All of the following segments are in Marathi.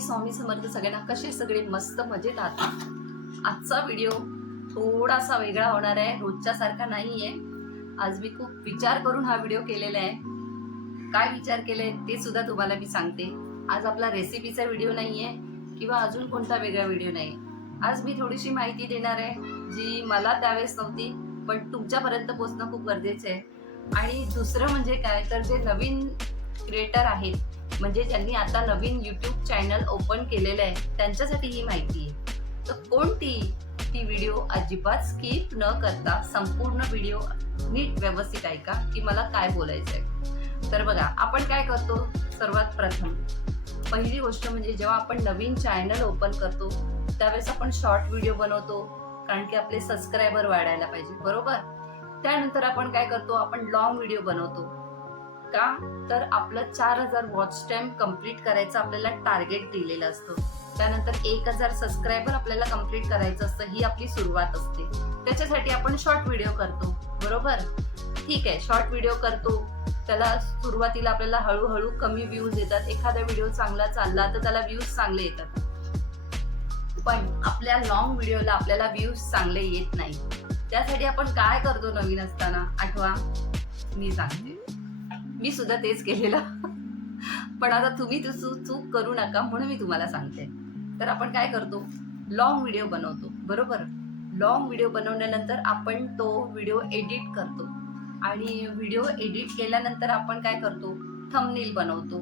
स्वामी समर्थ सगळ्यांना कसे सगळे मस्त मजेत आहात? आजचा व्हिडिओ थोडासा वेगळा होणार आहे. रोजच्या सारखा नाही आहे आज मी खूप विचार करून हा व्हिडिओ केलेला आहे. काय विचार केलाय ते सुद्धा तुम्हाला मी सांगते. आज आपला रेसिपीचा व्हिडिओ नाही आहे किंवा अजून कोणता वेगळा व्हिडिओ नाही. आज मी थोडीशी माहिती देणार आहे जी मला त्यावेळेस नव्हती पण तुमच्यापर्यंत पोहोचणं खूप गरजेचं आहे. आणि दुसरं म्हणजे काय? तर जे नवीन क्रिएटर आहेत म्हणजे ज्यांनी आता नवीन यूट्यूब चॅनल ओपन केलेलं आहे त्यांच्यासाठी ही माहिती आहे. तर कोणती ती व्हिडिओ अजिबात स्किप न करता संपूर्ण व्हिडिओ नीट व्यवस्थित ऐका की? मला काय बोलायचं आहे तर बघा आपण काय करतो? सर्वात प्रथम पहिली गोष्ट म्हणजे जेव्हा आपण नवीन चॅनल ओपन करतो त्यावेळेस आपण शॉर्ट व्हिडिओ बनवतो कारण की आपले सबस्क्रायबर वाढायला पाहिजे बरोबर? त्यानंतर आपण काय करतो? आपण लॉंग व्हिडिओ बनवतो. का? तर आपलं चार हजार वॉच टाईम कंप्लीट करायचं आपल्याला टार्गेट दिलेलं असतं. त्यानंतर एक हजार सबस्क्रायबर आपल्याला कंप्लीट करायचं असतं ही आपली सुरुवात असते. त्याच्यासाठी आपण शॉर्ट व्हिडिओ करतो बरोबर? ठीक आहे शॉर्ट व्हिडिओ करतो. त्याला सुरुवातीला आपल्याला हळूहळू कमी व्ह्यूज येतात. एखादा व्हिडिओ चांगला चालला तर त्याला व्ह्यूज चांगले येतात. पण आपल्या लॉंग व्हिडिओला आपल्याला व्ह्यूज चांगले येत नाही. त्यासाठी आपण काय करतो नवीन असताना? आठवा मी सांगते. मी सुद्धा तेच केलेलं. पण आता तुम्ही तू चूक करू नका म्हणून मी तुम्हाला सांगते. तर आपण काय करतो? लॉंग व्हिडिओ बनवतो. बरोबर? लॉंग व्हिडिओ बनवल्यानंतर आपण तो व्हिडिओ एडिट करतो. आणि व्हिडिओ एडिट केल्यानंतर आपण काय करतो? थंबनील बनवतो.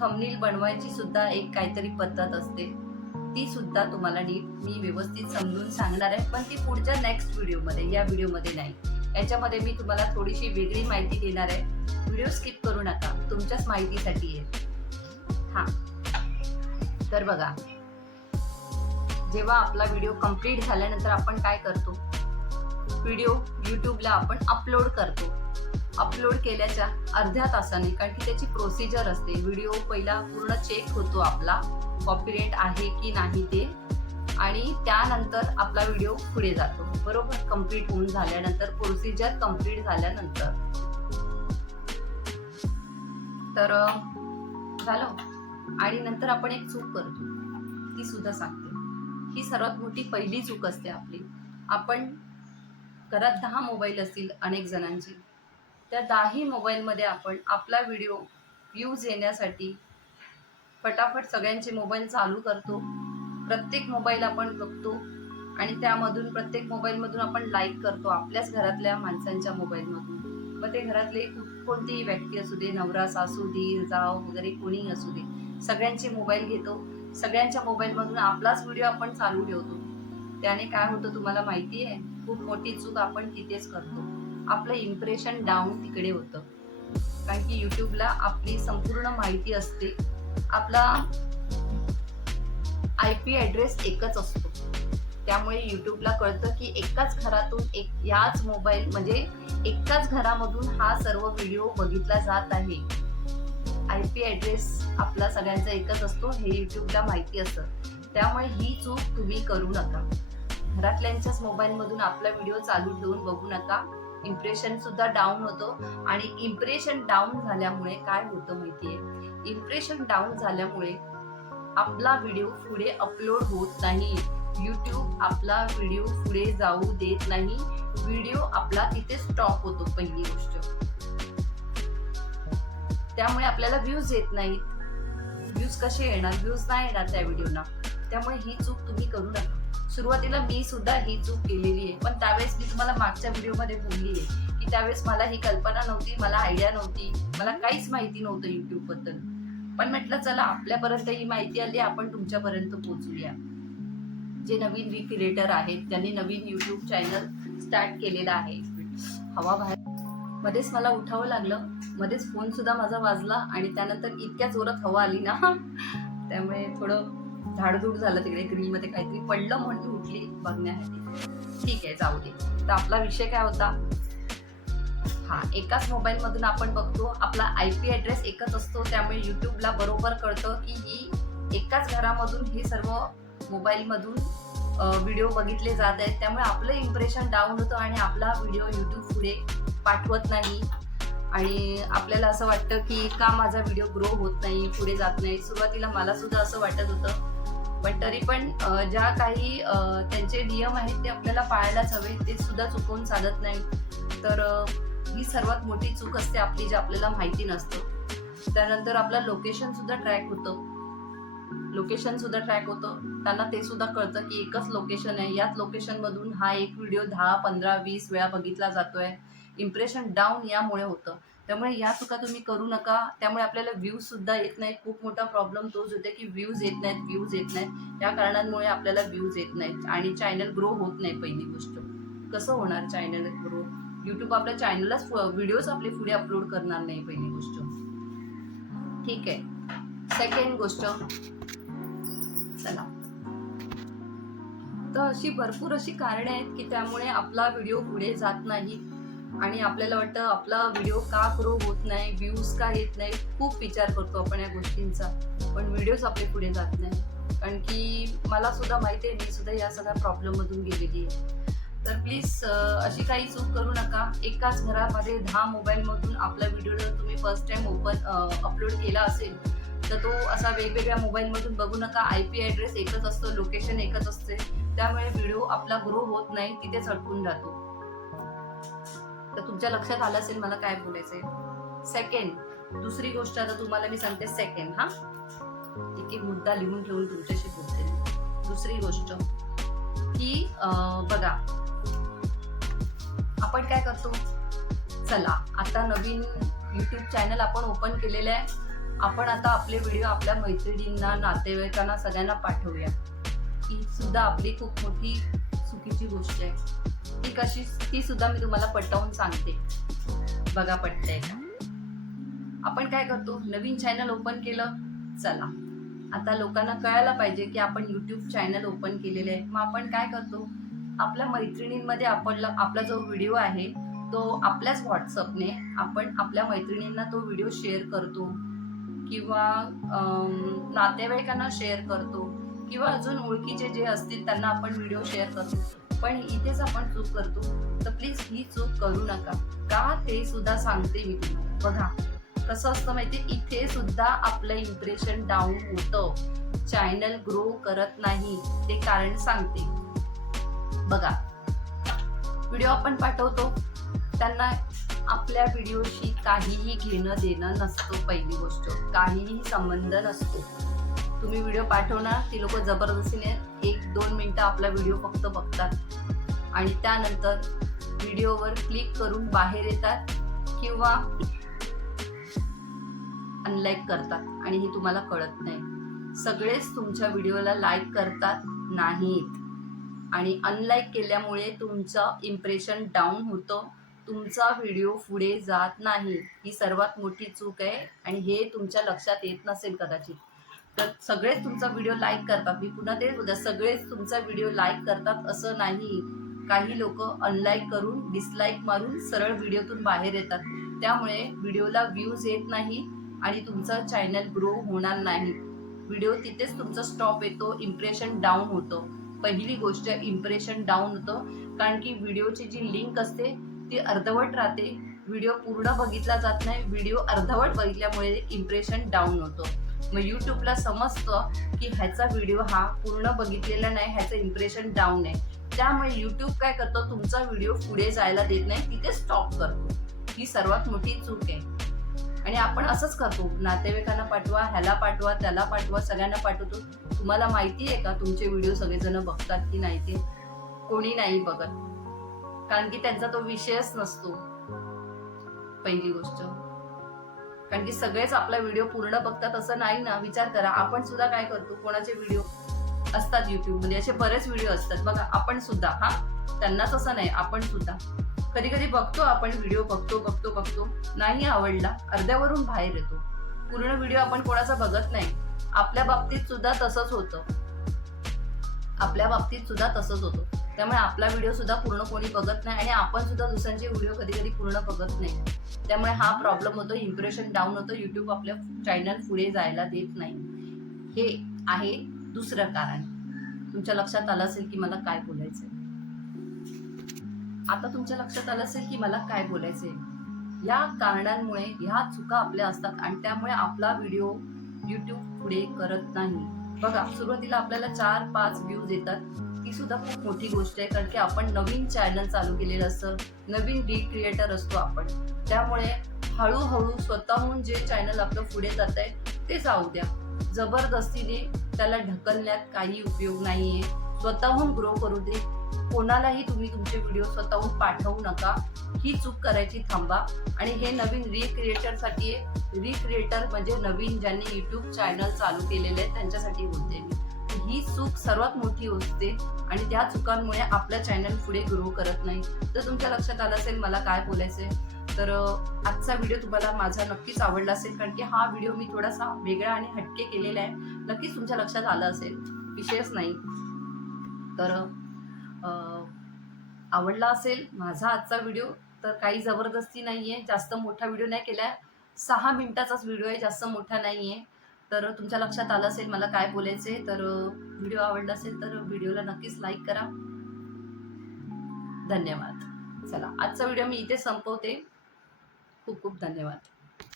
थंबनील बनवायची सुद्धा एक काहीतरी पद्धत असते. ती सुद्धा तुम्हाला नीट मी व्यवस्थित समजून सांगणार आहे. पण ती पुढच्या नेक्स्ट व्हिडिओमध्ये या व्हिडिओमध्ये नाही. याच्यामध्ये मी तुम्हाला थोडीशी वेगळी माहिती देणार आहे. व्हिडिओ स्किप करू नका तुमच्याच माहितीसाठी आहे. हा. तर बघा. जेव्हा आपला व्हिडिओ कंप्लीट झाल्यानंतर आपण काय करतो? व्हिडिओ यूट्यूबला आपण अपलोड करतो. अपलोड केल्याच्या अर्ध्या तासाने कारण की त्याची प्रोसिजर असते. व्हिडिओ पहिला पूर्ण चेक होतो आपला. कॉपीरेट आहे की नाही ते. आणि त्यानंतर आपला व्हिडिओ पुढे जातो. बरोबर? कंप्लीट होऊन झाल्यानंतर प्रोसिजर कंप्लीट झाल्यानंतर. तर झालं. आणि नंतर आपण एक चूक करतो. ती सुद्धा सांगते. ही सर्वात मोठी पहिली चूक असते आपली. आपण घरात दहा मोबाईल असतील अनेक जणांची. त्या दहाही मोबाईलमध्ये आपण आपला व्हिडिओ व्ह्यूज येण्यासाठी फटाफट सगळ्यांचे मोबाईल चालू करतो. प्रत्येक मोबाईल आपण बघतो आणि त्यामधून प्रत्येक मोबाईलमधून आपण लाईक करतो आपल्याच घरातल्या माणसांच्या मोबाईलमधून मग ते घरातले कोणतीही व्यक्ती असू दे नवरा सासू धीर जाव वगैरे कोणीही असू दे सगळ्यांचे मोबाईल घेतो. सगळ्यांच्या मोबाईलमधून आपलाच व्हिडिओ आपण चालू ठेवतो. त्याने काय होतं तुम्हाला माहिती आहे? खूप मोठी चूक आपण तिथेच करतो. आपलं इम्प्रेशन डाऊन तिकडे होतं. कारण की यूट्यूबला आपली संपूर्ण माहिती असते. आपला आय पी ॲड्रेस एकच असतो. त्यामुळे यूट्यूबला कळतं की एकाच घरातून एक याच मोबाईल म्हणजे एकाच घरामधून हा सर्व व्हिडिओ बघितला जात आहे. आय पी ॲड्रेस आपला सगळ्यांचा एकच असतो हे यूट्यूबला माहिती असतं. त्यामुळे ही चूक तुम्ही करू नका. घरातल्यांच्याच मोबाईलमधून आपला व्हिडिओ चालू ठेवून बघू नका. इम्प्रेशन सुद्धा डाऊन होतं आणि इम्प्रेशन डाऊन झाल्यामुळे काय होतं माहितीये? इम्प्रेशन डाऊन झाल्यामुळे आपला व्हिडिओ पुढे अपलोड होत नाही. यूट्यूब आपला व्हिडिओ पुढे जाऊ देत नाही. व्हिडिओ आपला तिथे स्टॉप होतो पहिली गोष्ट. त्यामुळे आपल्याला व्ह्यूज येत नाहीत. व्ह्यूज कसे येणार? व्ह्यूज नाही येणार त्या व्हिडिओना त्यामुळे ही चूक तुम्ही करू नका. सुरुवातीला मी सुद्धा ही चूक केलेली आहे. पण त्यावेळेस मी तुम्हाला मागच्या व्हिडिओमध्ये बोलली आहे की त्यावेळेस मला ही कल्पना नव्हती मला आयडिया नव्हती. मला काहीच माहिती नव्हतं युट्यूबबद्दल बद्दल. पण म्हटलं चला आपल्यापर्यंत ही माहिती आली आपण तुमच्यापर्यंत पोचूया जे नवीन वी क्रिएटर आहेत त्यांनी नवीन युट्यूब चॅनल स्टार्ट केलेला आहे. हवा बाहेर. मध्येच मला उठावं लागलं. मध्येच फोन सुद्धा माझा वाजला आणि त्यानंतर इतक्या जोरात हवा आली ना. त्यामुळे थोडं झाडझूड झालं तिकडे. ग्रीनमध्ये काहीतरी पडलं म्हणून उठली बघण्यासाठी. ठीक आहे जाऊ दे. तर आपला विषय काय होता? हा एकाच मोबाईल मधून आपण बघतो आपला आय पी ॲड्रेस एकच असतो त्यामुळे युट्यूबला बरोबर कळतं की ही एकाच घरामधून हे सर्व मोबाईलमधून व्हिडिओ बघितले जात आहेत. त्यामुळे आपलं इम्प्रेशन डाऊन होतं आणि आपला व्हिडिओ युट्यूब पुढे पाठवत नाही. आणि आपल्याला असं वाटतं की का माझा व्हिडिओ ग्रो होत नाही पुढे जात नाही. सुरुवातीला मला सुद्धा असं वाटत होतं. पण तरी पण ज्या काही त्यांचे नियम आहेत ते आपल्याला पाळायलाच हवे ते सुद्धा चुकवून चालत नाही. तर ही सर्वात मोठी चूक असते आपली जी आपल्याला माहिती नसतं. त्यानंतर आपलं लोकेशन सुद्धा ट्रॅक होतं. लोकेशन सुद्धा ट्रॅक होतं. त्यांना ते सुद्धा कळतं की एकच लोकेशन आहे. याच लोकेशन मधून हा एक व्हिडिओ दहा पंधरा वीस वेळा बघितला जातोय. इम्प्रेशन डाऊन यामुळे होतं. त्यामुळे या चुका तुम्ही करू नका. त्यामुळे आपल्याला व्ह्यूज सुद्धा येत नाहीत. खूप मोठा प्रॉब्लेम तोच होते की व्ह्यूज येत नाहीत व्ह्यूज येत नाहीत. या कारणांमुळे आपल्याला व्ह्यूज येत नाहीत. आणि चॅनल ग्रो होत नाही पहिली गोष्ट. कसं होणार चॅनल ग्रो युट्यूब आपल्या चॅनलच व्हिडिओज आपले पुढे अपलोड करणार नाही पहिली गोष्ट. ठीक आहे. सेकंड गोष्ट. चला. तर अशी भरपूर अशी कारणे आहेत की त्यामुळे आपला व्हिडिओ पुढे जात नाही. आणि आपल्याला वाटतं आपला व्हिडिओ का ग्रो होत नाही व्ह्यूज का येत नाही खूप विचार करतो आपण या गोष्टींचा. पण व्हिडिओज आपले पुढे जात नाही. कारण की मला सुद्धा माहिती आहे मी सुद्धा या सगळ्या प्रॉब्लेममधून गेलेली आहे. तर प्लीज अशी काही चूक करू नका. एकाच घरामध्ये दहा मोबाईलमधून आपला व्हिडिओ जर तुम्ही फर्स्ट टाइम ओपन अपलोड केला असेल तर तो असा वेगवेगळ्या मोबाईलमधून बघू नका. आय पी ॲड्रेस एकच असतो लोकेशन एकच असते. त्यामुळे व्हिडिओ आपला ग्रो होत नाही तिथेच अडकून जातो. तर तुमच्या लक्षात आलं असेल मला काय बोलायचंय? सेकंड दुसरी गोष्ट आता तुम्हाला मी सांगते सेकंड हा? एक एक मुद्दा लिहून ठेवून तुमच्याशी बोलते. दुसरी गोष्ट की बघा आपण काय करतो? चला आता नवीन युट्यूब चॅनल आपण ओपन केलेलं आहे. आपण आता आपले व्हिडिओ आपल्या मैत्रिणींना नातेवाईकांना सगळ्यांना पाठवूया. ही सुद्धा आपली खूप मोठी चुकीची गोष्ट आहे. ती कशी ती सुद्धा मी तुम्हाला पटवून सांगते. बघा पटतंय का? आपण काय करतो? नवीन चॅनल ओपन केलं चला. आता लोकांना कळायला पाहिजे की आपण युट्यूब चॅनल ओपन केलेलं आहे. मग आपण काय करतो? आपल्या मैत्रिणींमध्ये आपण आपला जो व्हिडिओ आहे तो आपल्याच व्हॉट्सअपने आपण आपल्या मैत्रिणींना तो व्हिडिओ शेअर करतो. किंवा नातेवाईकांना शेअर करतो. किंवा अजून ओळखीचे जे असतील त्यांना आपण व्हिडिओ शेअर करतो. पण इथेच आपण चूक करतो. तर प्लीज ही चूक करू नका. का ते सुद्धा सांगते मी बघा कसं असतं माहिती इथे सुद्धा आपलं इम्प्रेशन डाऊन होतं. चॅनल ग्रो करत नाही. ते कारण सांगते. बघा. व्हिडिओ आपण पाठवतो. त्यांना आपल्या व्हिडिओशी काहीही घेणं देणं नसतं पहिली गोष्ट. काहीही संबंध नसतो. तुम्ही व्हिडिओ पाठवणार ती लोक जबरदस्तीने एक दोन मिनिटं आपला व्हिडिओ फक्त बघतात. आणि त्यानंतर व्हिडिओवर क्लिक करून बाहेर येतात किंवा अनलाईक करतात आणि हे तुम्हाला कळत नाही. सगळेच तुमच्या व्हिडिओला लाईक करतात नाहीत. आणि अनलाईक केल्यामुळे तुमचं इम्प्रेशन डाऊन होतं. तुमचा व्हिडिओ पुढे जात नाही. ही सर्वात मोठी चूक आहे आणि हे तुमच्या लक्षात येत नसेल कदाचित. तर सगळेच तुमचा व्हिडिओ लाईक करतात. मी पुन्हा तेच बोलते. सगळेच तुमचा व्हिडिओ लाईक करतात असं नाही. काही लोक अनलाईक करून डिसलाईक मारून सरळ व्हिडिओतून बाहेर येतात. त्यामुळे व्हिडिओला व्ह्यूज येत नाही आणि तुमचा चॅनल ग्रो होणार नाही. व्हिडिओ तिथेच तुमचा स्टॉप येतो इम्प्रेशन डाऊन होतं. पहिली गोष्ट इम्प्रेशन डाऊन होतं. कारण की व्हिडिओची जी लिंक असते ती अर्धवट राहते. व्हिडिओ पूर्ण बघितला जात नाही व्हिडिओ अर्धवट बघितल्यामुळे इम्प्रेशन डाऊन होतो. मग यूट्यूबला समजतं की ह्याचा व्हिडिओ हा पूर्ण बघितलेला नाही ह्याचं इम्प्रेशन डाऊन आहे. त्यामुळे यूट्यूब काय करतं तुमचा व्हिडिओ पुढे जायला देत नाही तिथे स्टॉप करतो. ही सर्वात मोठी चूक आहे. आणि आपण असंच करतो. नातेवाईकांना पाठवा ह्याला पाठवा त्याला पाठवा सगळ्यांना पाठवतो. तुम्हाला माहिती आहे का तुमचे व्हिडिओ सगळेजण बघतात की नाही ते? कोणी नाही बघत. कारण की त्यांचा तो विषयच नसतो. पहिली गोष्ट. कारण की सगळेच आपला व्हिडिओ पूर्ण बघतात असं नाही ना? विचार करा. आपण सुद्धा काय करतो? कोणाचे व्हिडिओ असतात युट्यूबमध्ये? असे बरेच व्हिडिओ असतात. बघा आपण सुद्धा हा? त्यांनाच असं नाही आपण सुद्धा. कधी कधी बघतो आपण व्हिडिओ बघतो बघतो बघतो. नाही आवडला अर्ध्यावरून बाहेर येतो. पूर्ण व्हिडिओ आपण कोणाचा बघत नाही. आपल्या बाबतीत सुद्धा तसंच होतं. आपल्या बाबतीत सुद्धा तसंच होतं. त्यामुळे आपला व्हिडिओ सुद्धा पूर्ण कोणी बघत नाही आणि आपण सुद्धा दुसऱ्यांचे व्हिडिओ कधी कधी पूर्ण बघत नाही. त्यामुळे हा प्रॉब्लेम होतो इम्प्रेशन डाऊन होतं. युट्यूब आपल्या चॅनल पुढे जायला देत नाही. हे आहे दुसरं कारण. तुमच्या लक्षात आलं असेल की मला काय बोलायचं आहे आता तुमच्या लक्षात आलं असेल की मला काय बोलायचंय. या कारणांमुळे ह्या चुका आपल्या असतात आणि त्यामुळे आपला व्हिडिओ यूट्यूब पुढे करत नाही. बघा सुरुवातीला आपल्याला चार पाच व्ह्यूज येतात. ती सुद्धा खूप मोठी गोष्ट आहे कारण की आपण नवीन चॅनल चालू केलेलं असतं. नवीन डी क्रिएटर असतो आपण. त्यामुळे हळूहळू स्वतःहून जे चॅनल आपलं पुढे जात आहे ते जाऊ द्या. जबरदस्तीने त्याला ढकलण्यात काही उपयोग नाहीये. स्वतःहून ग्रो करू दे. कोणालाही तुम्ही तुमचे व्हिडिओ स्वतःहून पाठवू नका. ही चूक करायची थांबा. आणि हे नवीन रिक्रिएटरसाठी रिक्रिएटर म्हणजे नवीन ज्यांनी यूट्यूब चॅनल चालू केलेले आहेत त्यांच्यासाठी बोलते मी. ही चूक सर्वात मोठी असते आणि त्या चुकांमुळे आपलं चॅनल पुढे ग्रो करत नाही. तर तुमच्या लक्षात आलं असेल मला काय बोलायचंय? तर आजचा व्हिडिओ तुम्हाला माझा नक्कीच आवडला असेल कारण की हा व्हिडिओ मी थोडासा वेगळा आणि हटके केलेला आहे. नक्कीच तुमच्या लक्षात आलं असेल. विषयच नाही. तर आवडला असेल माझा आजचा व्हिडिओ तर काही जबरदस्ती नाही आहे जास्त मोठा व्हिडिओ नाही केला सहा मिनटाचाच व्हिडिओ आहे जास्त मोठा नाही आहे तर तुमच्या लक्षात आलं असेल मला काय बोलायचे तर व्हिडिओ आवडला असेल तर व्हिडिओला नक्कीच लाईक करा. धन्यवाद. चला आजचा व्हिडिओ मी इथे संपवते. खूप खूप धन्यवाद.